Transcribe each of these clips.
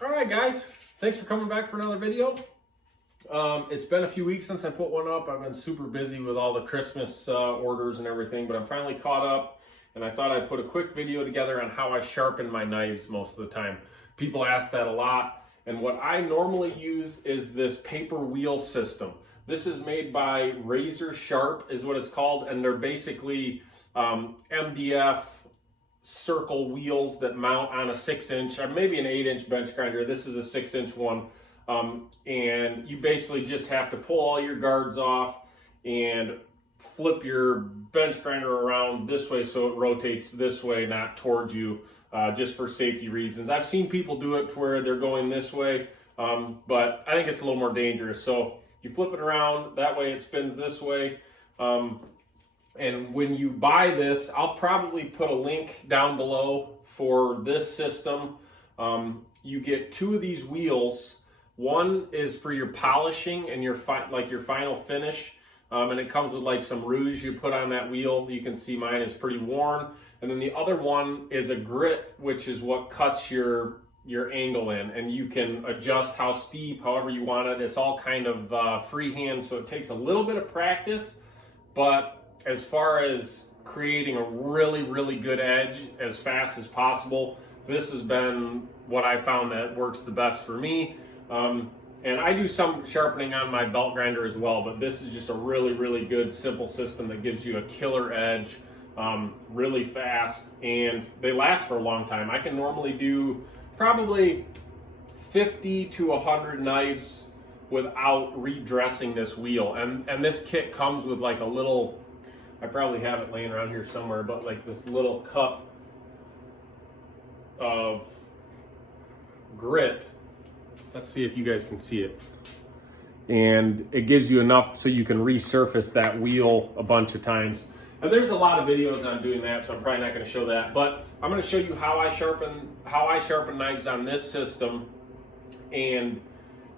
All right, guys, thanks for coming back for another video. It's been a few weeks since I put one up. I've been super busy with all the Christmas orders and everything, but I'm finally caught up, and I thought I'd put a quick video together on how I sharpen my knives most of the time. People ask that a lot, and what I normally use is this paper wheel system. This is made by Razor Sharp is what it's called, and they're basically MDF circle wheels that mount on a 6-inch or maybe an 8-inch bench grinder. This is a 6-inch one, and you basically just have to pull all your guards off and flip your bench grinder around this way so it rotates this way, not towards you, just for safety reasons. I've seen people do it to where they're going this way, but I think it's a little more dangerous. So you flip it around, that way it spins this way. And when you buy this, I'll probably put a link down below for this system. You get 2 of these wheels. One is for your polishing and your final finish. And it comes with like some rouge you put on that wheel. You can see mine is pretty worn. And then the other one is a grit, which is what cuts your angle in. And you can adjust how steep, however you want it. It's all kind of freehand, so it takes a little bit of practice. But as far as creating a really, really good edge as fast as possible, this has been what I found that works the best for me. And I do some sharpening on my belt grinder as well, but this is just a really, really good, simple system that gives you a killer edge really fast, and they last for a long time. I can normally do probably 50 to 100 knives without redressing this wheel. And this kit comes with like a little, I probably have it laying around here somewhere, but like this little cup of grit. Let's see if you guys can see it. And it gives you enough so you can resurface that wheel a bunch of times. And there's a lot of videos on doing that, so I'm probably not going to show that. But I'm going to show you how I sharpen knives on this system. And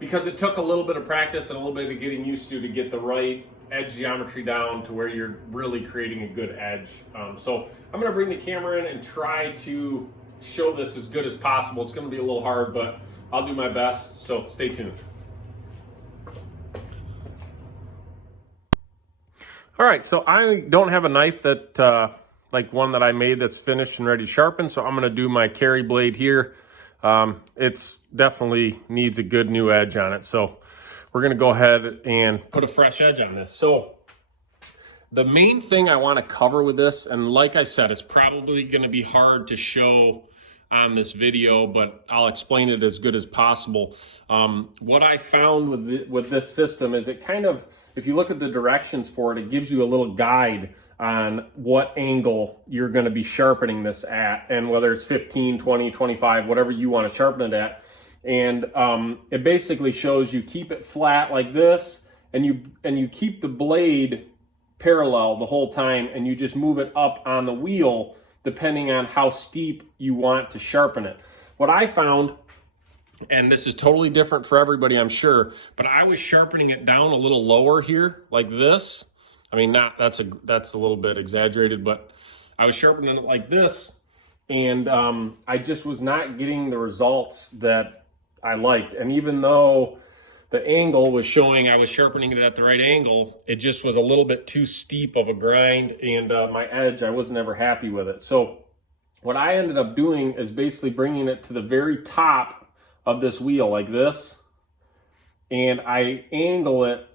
because it took a little bit of practice and a little bit of getting used to get the right edge geometry down to where you're really creating a good edge. So I'm going to bring the camera in and try to show this as good as possible. It's going to be a little hard, but I'll do my best, so stay tuned. All right, so I don't have a knife that like one that I made that's finished and ready to sharpen, so I'm going to do my carry blade here. It's definitely needs a good new edge on it, so we're going to go ahead and put a fresh edge on this. So the main thing I want to cover with this, and like I said, it's probably going to be hard to show on this video, but I'll explain it as good as possible. What I found with this system is it kind of, if you look at the directions for it, it gives you a little guide on what angle you're going to be sharpening this at, and whether it's 15, 20, 25, whatever you want to sharpen it at. And it basically shows you keep it flat like this, and you keep the blade parallel the whole time, and you just move it up on the wheel depending on how steep you want to sharpen it. What I found, and this is totally different for everybody, I'm sure, but I was sharpening it down a little lower here, like this. I mean, that's a little bit exaggerated, but I was sharpening it like this, and I just was not getting the results that I liked. And even though the angle was showing I was sharpening it at the right angle, it just was a little bit too steep of a grind, and my edge, I wasn't ever happy with it. So what I ended up doing is basically bringing it to the very top of this wheel like this, and I angle it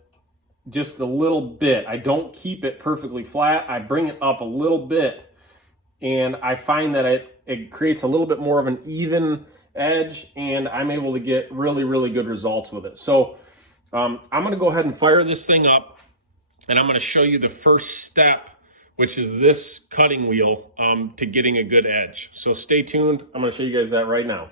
just a little bit. I don't keep it perfectly flat. I bring it up a little bit, and I find that it creates a little bit more of an even edge, and I'm able to get really, really good results with it. So I'm going to go ahead and fire this thing up, and I'm going to show you the first step, which is this cutting wheel to getting a good edge. So stay tuned. I'm going to show you guys that right now.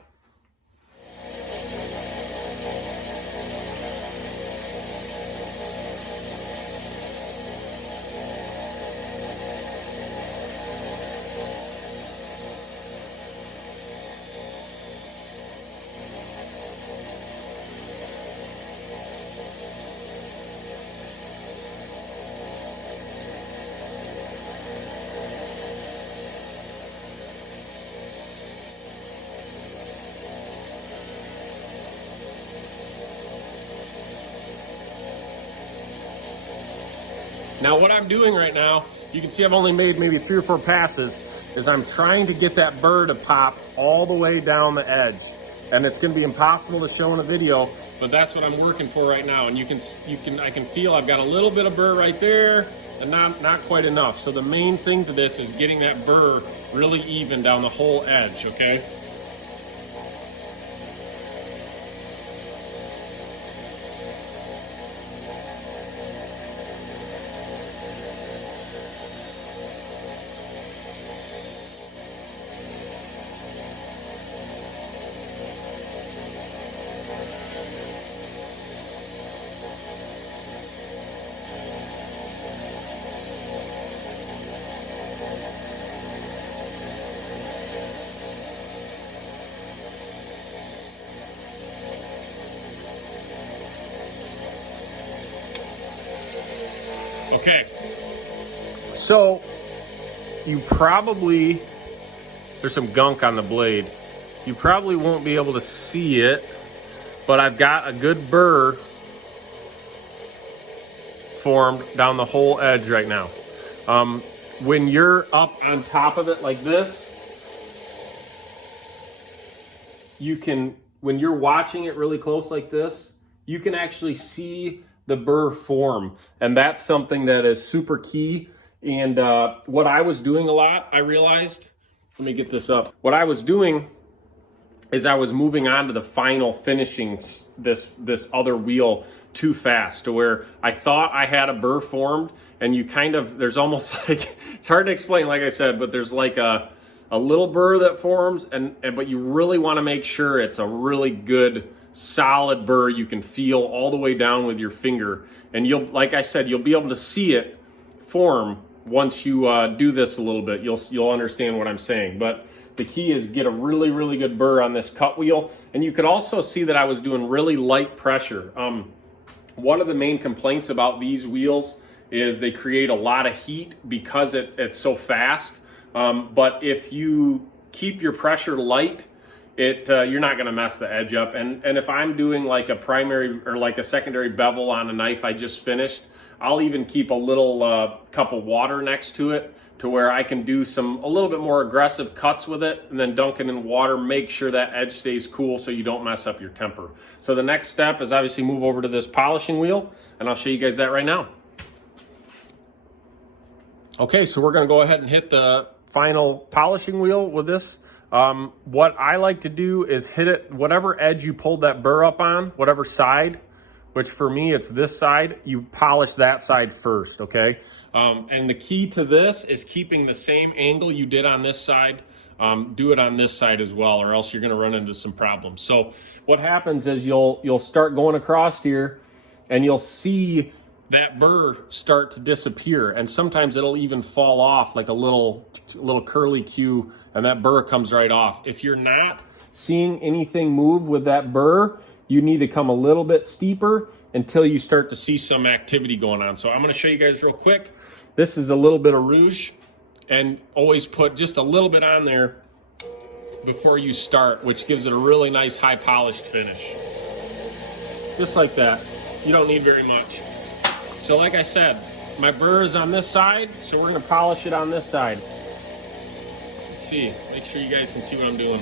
Now what I'm doing right now, you can see I've only made maybe 3 or 4 passes, is I'm trying to get that burr to pop all the way down the edge. And it's gonna be impossible to show in a video, but that's what I'm working for right now. And I can feel I've got a little bit of burr right there, and not quite enough. So the main thing to this is getting that burr really even down the whole edge, okay? Okay, so you probably, there's some gunk on the blade. You probably won't be able to see it, but I've got a good burr formed down the whole edge right now. When you're up on top of it like this, you can, when you're watching it really close like this, you can actually see the burr form, and that's something that is super key. And what I was doing a lot, I realized, let me get this up. What I was doing is I was moving on to the final finishing this other wheel too fast, to where I thought I had a burr formed, and you kind of, there's almost like, it's hard to explain, like I said, but there's like a little burr that forms, but you really want to make sure it's a really good solid burr you can feel all the way down with your finger. And you'll, like I said, you'll be able to see it form once you do this a little bit. You'll understand what I'm saying. But the key is get a really good burr on this cut wheel. And you could also see that I was doing really light pressure. One of the main complaints about these wheels is they create a lot of heat because it's so fast. But if you keep your pressure light, you're not going to mess the edge up. And if I'm doing like a primary or like a secondary bevel on a knife I just finished, I'll even keep a little cup of water next to it, to where I can do a little bit more aggressive cuts with it, and then dunk it in water, make sure that edge stays cool so you don't mess up your temper. So the next step is obviously move over to this polishing wheel, and I'll show you guys that right now. Okay, so we're going to go ahead and hit the final polishing wheel with this. What I like to do is hit it, whatever edge you pulled that burr up on, whatever side, which for me it's this side, you polish that side first, okay? And the key to this is keeping the same angle you did on this side. Do it on this side as well, or else you're gonna run into some problems. So what happens is you'll start going across here, and you'll see that burr start to disappear, and sometimes it'll even fall off like a little curly Q, and that burr comes right off. If you're not seeing anything move with that burr, you need to come a little bit steeper until you start to see some activity going on. So I'm going to show you guys real quick. This is a little bit of rouge, and always put just a little bit on there before you start, which gives it a really nice high polished finish. Just like that. You don't need very much. So like I said, my burr is on this side, so we're going to polish it on this side. Let's see. Make sure you guys can see what I'm doing.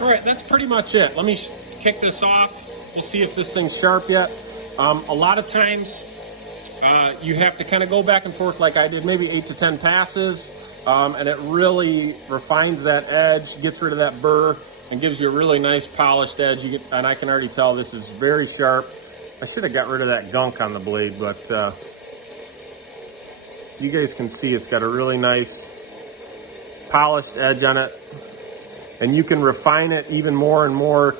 All right, that's pretty much it. Let me kick this off. We'll see if this thing's sharp yet. A lot of times you have to kind of go back and forth like I did, maybe 8 to 10 passes, and it really refines that edge, gets rid of that burr, and gives you a really nice polished edge. And I can already tell this is very sharp. I should have got rid of that gunk on the blade, but you guys can see it's got a really nice polished edge on it, and you can refine it even more and more.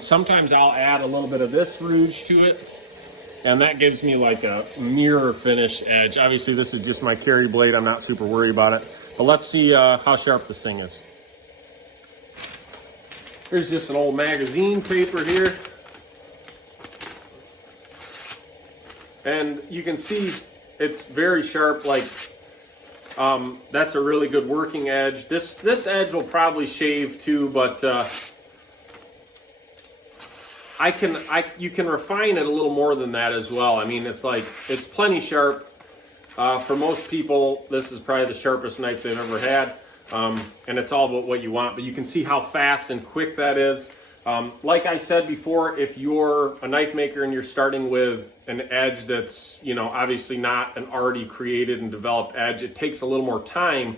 Sometimes I'll add a little bit of this rouge to it, and that gives me like a mirror finish edge. Obviously this is just my carry blade, I'm not super worried about it, but let's see how sharp this thing is. Here's just an old magazine paper here, and you can see it's very sharp. Like that's a really good working edge. This edge will probably shave too, but you can refine it a little more than that as well. I mean, it's plenty sharp. For most people, this is probably the sharpest knife they've ever had, and it's all about what you want. But you can see how fast and quick that is. Like I said before, if you're a knife maker and you're starting with an edge that's, you know, obviously not an already created and developed edge, it takes a little more time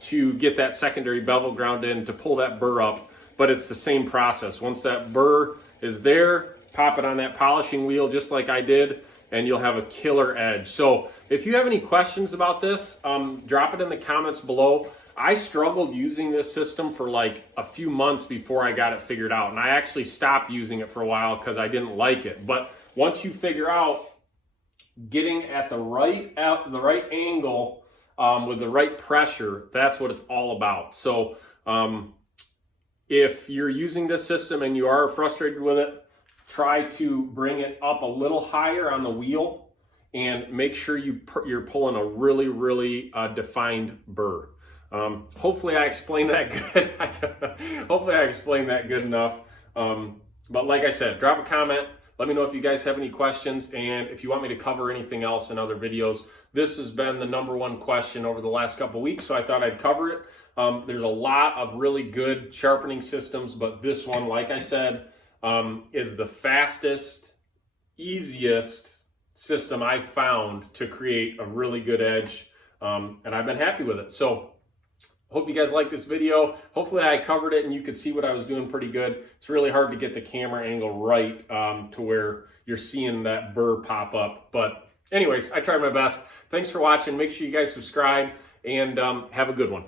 to get that secondary bevel ground in to pull that burr up. But it's the same process. Once that burr is there, pop it on that polishing wheel just like I did, and you'll have a killer edge. So if you have any questions about this, drop it in the comments below. I struggled using this system for like a few months before I got it figured out, and I actually stopped using it for a while because I didn't like it. But once you figure out getting at the right angle with the right pressure, that's what it's all about. So if you're using this system and you are frustrated with it, try to bring it up a little higher on the wheel and make sure you're pulling a really defined burr. Hopefully I explained that good. Hopefully I explained that good enough. But like I said, drop a comment. Let me know if you guys have any questions, and if you want me to cover anything else in other videos. This has been the #1 question over the last couple weeks, so I thought I'd cover it. There's a lot of really good sharpening systems, but this one, like I said, is the fastest, easiest system I've found to create a really good edge, and I've been happy with it. So hope you guys like this video. Hopefully I covered it and you could see what I was doing pretty good. It's really hard to get the camera angle right to where you're seeing that burr pop up. But anyways, I tried my best. Thanks for watching. Make sure you guys subscribe, and have a good one.